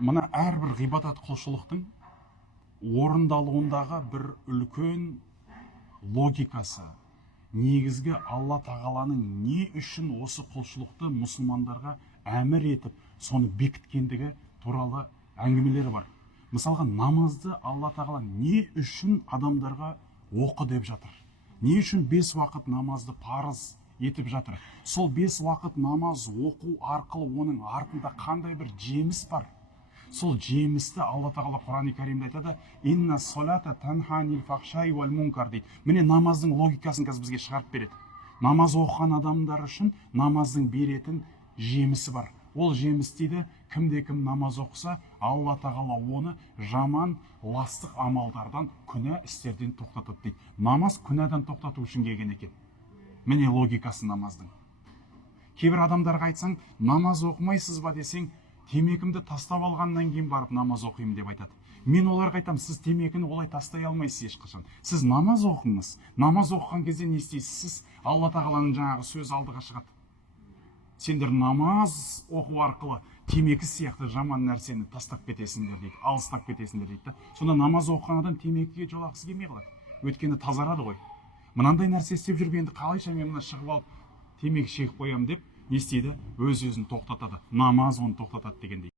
мына әрбір ғибадат құлшылықтың орындалуындағы бір үлкен логикасы, негізгі Алла тағаланың не үшін осы құлшылықты мұсылмандарға әмір етіп, соны бекіткендігі туралы әңгімелері бар. Мысалға, намазды Алла тағала не үшін адамдарға оқы деп жатыр? Не үшін 5 уақыт намазды парыз етіп жатыр? Сол 5 уақыт намаз оқу арқылы оның артында қандай бір жеміс бар? Сол жемісті Алла тағала Құран-ы Кәримде айтады: «Инна солата танха анил фахшай уал мункар» дейді. Міне намаздың логикасын қазір бізге шығарып береді. Намаз оқыған адамдар үшін намаздың беретін жемісі бар. Ол жеміс дейді, кімде-кім намаз оқыса, Алла тағала оны жаман ластық амалдардан, күнә істерден тоқтатады дейді. Намаз күнәдан тоқтату үшін келген екен. Міне логикасы намаздың. Кейбір адамдарға айтсаң, намаз оқымайсыз ба десең, темекімді тастап алғаннан кейін барып намаз оқимын деп айтады. Мен оларға айтам, сіз темекіні олай тастай алмайсыз ешқашан. Сіз намаз оқыңыз. Намаз оқыған кезде не істейсіз? Сіз Алла тағаланың жаңағы сөз алдыға шығады. Сендер намаз оқу арқылы темекі сияқты жаман нәрсені тастап кетесіңдер дейді, алыстап кетесіңдер дейді. Сонда намаз оқыған адам темекіге жолақысы келмей қалады. Өйткені тазарады ғой. Мынандай нәрсе істеп жүргенді қалайша мен мына шығып алып темекі шегіп қоямын деп не істейді? Өз-өзін тоқтатады. Намаз оны тоқтатады дегендей.